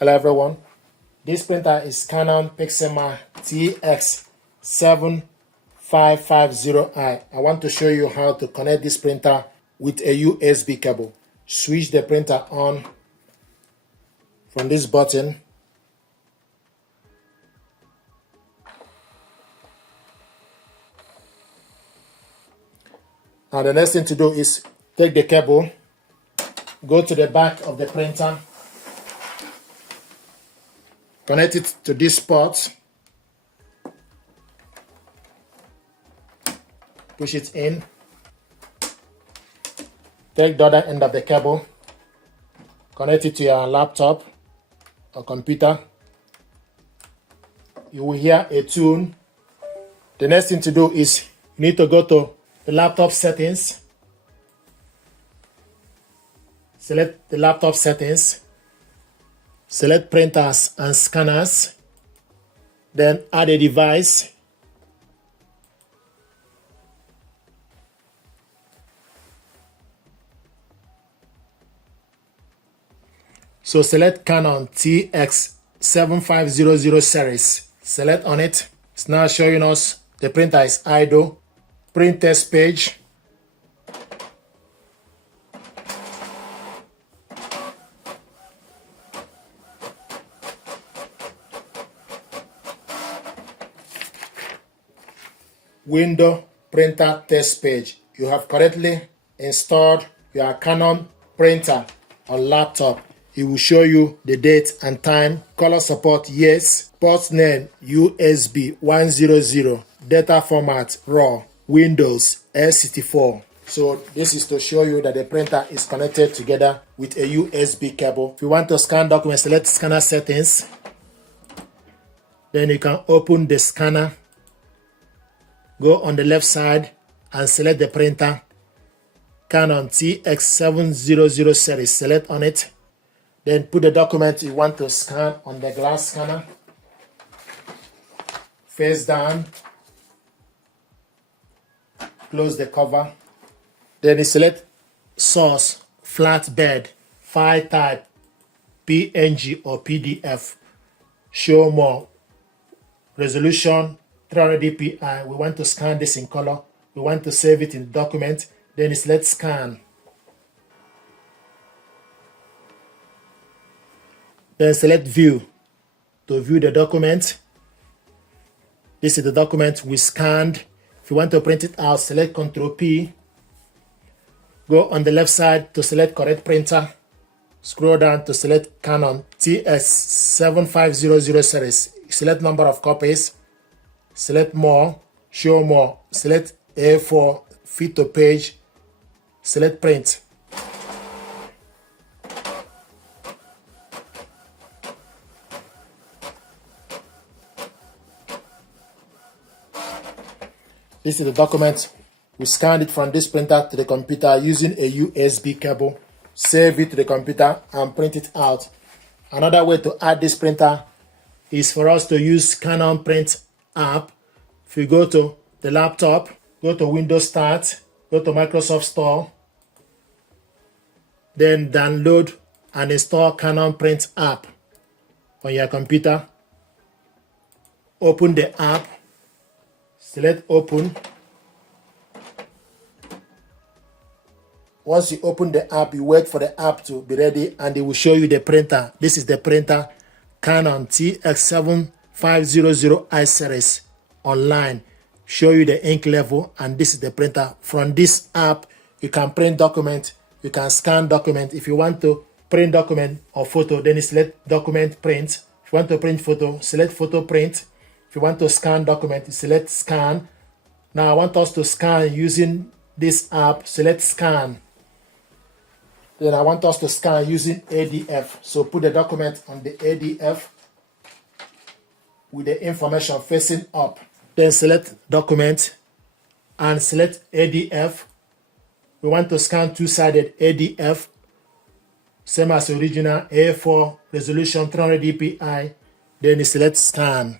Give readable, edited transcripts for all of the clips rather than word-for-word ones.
Hello everyone, this printer is Canon Pixma TS7550i. I want to show you how to connect this printer with a USB cable. Switch the printer on from this button. Now the next thing to do is take the cable, go to the back of the printer, connect it to this port, push it in, take the other end of the cable, connect it to your laptop or computer. You will hear a tune. The next thing to do is you need to go to the laptop settings, select the laptop settings, select printers and scanners, then add a device. So select Canon TX7550 series. Select on it. It's now showing us the printer is idle. Print test page. Window printer test page. You have correctly installed your Canon printer on laptop. It will show you the date and time, color support yes, port name USB 100, data format RAW, Windows S64. So this is to show you that the printer is connected together with a USB cable. If you want to scan documents, select scanner settings. Then you can open the scanner. Go on the left side and select the printer. Canon TX750 series. Select on it. Then put the document you want to scan on the glass scanner. Face down. Close the cover. Then you select source, flatbed, file type, PNG or PDF. Show more. Resolution 300 dpi. We want to scan this in color. We want to save it in the document. Then you select scan. Then select view to view the document. This is the document we scanned. If you want to print it out, select Ctrl P. Go on the left side to select correct printer. Scroll down to select Canon TS7500 series. Select number of copies. Select more, show more. Select A4, fit to page. Select print. This is the document. We scanned it from this printer to the computer using a USB cable. Save it to the computer and print it out. Another way to add this printer is for us to use Canon Print app. If you go to the laptop, go to Windows Start, go to Microsoft Store, then download and install Canon Print app on your computer. Open the app. Select open. Once you open the app, you wait for the app to be ready and it will show you the printer. This is the printer Canon TX7550i series online. Show you the ink level and this is the printer. From this app, you can print document, you can scan document. If you want to print document or photo, then you select document print. If you want to print photo, select photo print. If you want to scan document, you select scan. Now I want us to scan using this app, select scan. Then I want us to scan using ADF. So put the document on the ADF with the information facing up. Then select document and select ADF. We want to scan two-sided ADF, same as original A4, resolution 300 dpi. Then you select scan.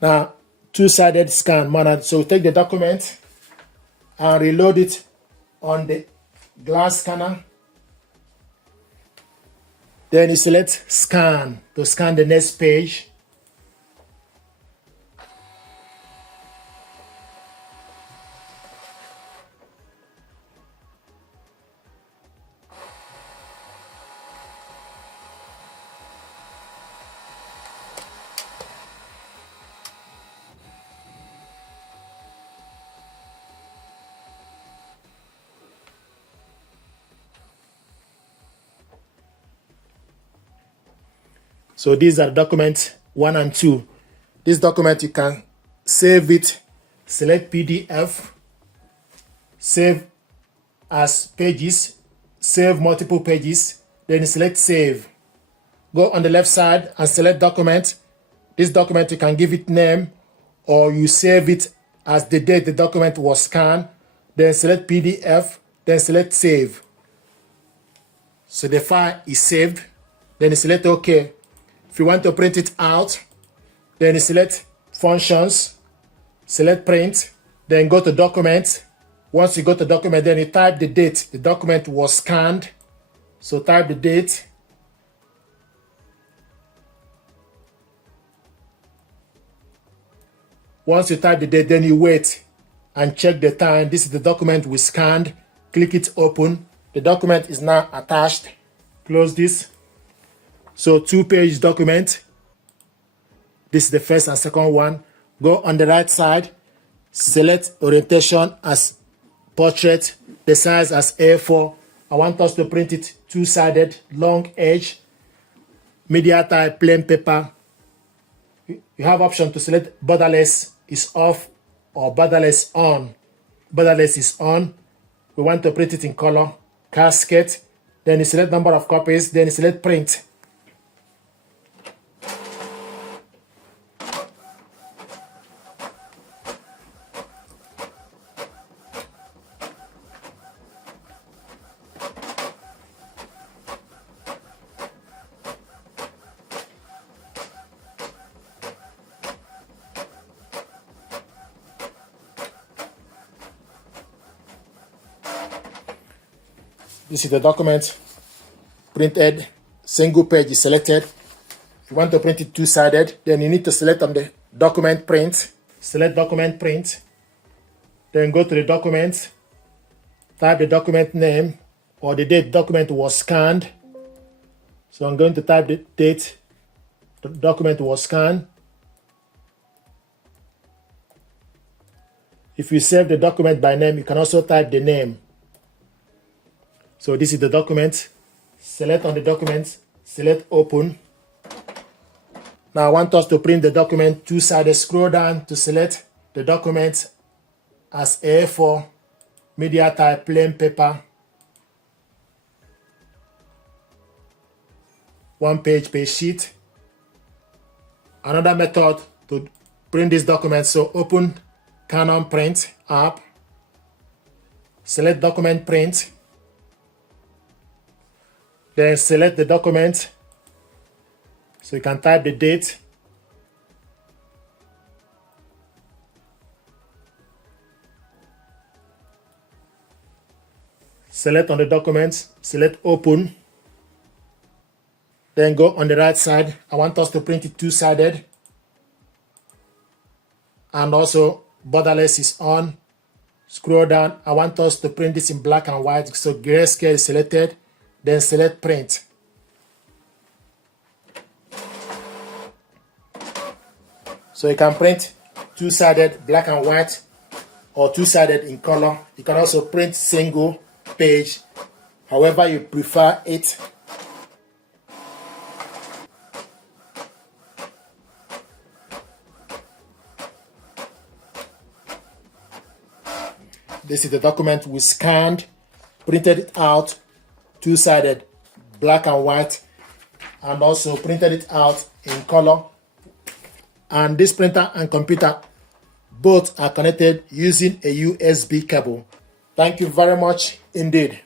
Now, two-sided scan manner. So take the document and reload it on the glass scanner. Then you select scan to scan the next page. So these are documents 1 and 2. This document, you can save it, select PDF, save as pages, save multiple pages, then select save. Go on the left side and select document. This document, you can give it name, or you save it as the date the document was scanned, then select PDF, then select save. So the file is saved, then you select OK. If you want to print it out, then you select functions, select print, then go to document. Once you go to document, then you type the date the document was scanned. So type the date. Once you type the date, then you wait and check the time. This is the document we scanned. Click it open. The document is now attached. Close this. So 2-page document. This is the first and second one. Go on the right side. Select orientation as portrait. The size as A4. I want us to print it two-sided, long edge. Media type, plain paper. You have option to select borderless is off or borderless on. Borderless is on. We want to print it in color. Casket. Then you select number of copies. Then you select print. This is the document printed, single page is selected. If you want to print it two-sided, then you need to select on the document print. Select document print. Then go to the document, type the document name or the date document was scanned. So I'm going to type the date the document was scanned. If you save the document by name, you can also type the name. So this is the document. Select on the document, select open. Now I want us to print the document two-sided. Scroll down to select the document as A4, media type, plain paper, 1-page page sheet. Another method to print this document, so open Canon Print app, select document print, then select the document, so you can type the date. Select on the document, select open. Then go on the right side. I want us to print it two-sided. And also borderless is on. Scroll down. I want us to print this in black and white. So grayscale is selected. Then select print. So you can print two-sided black and white or two-sided in color. You can also print single page, however you prefer it. This is the document we scanned, printed it out, two-sided, black and white, and also printed it out in color. And this printer and computer both are connected using a USB cable. Thank you very much indeed.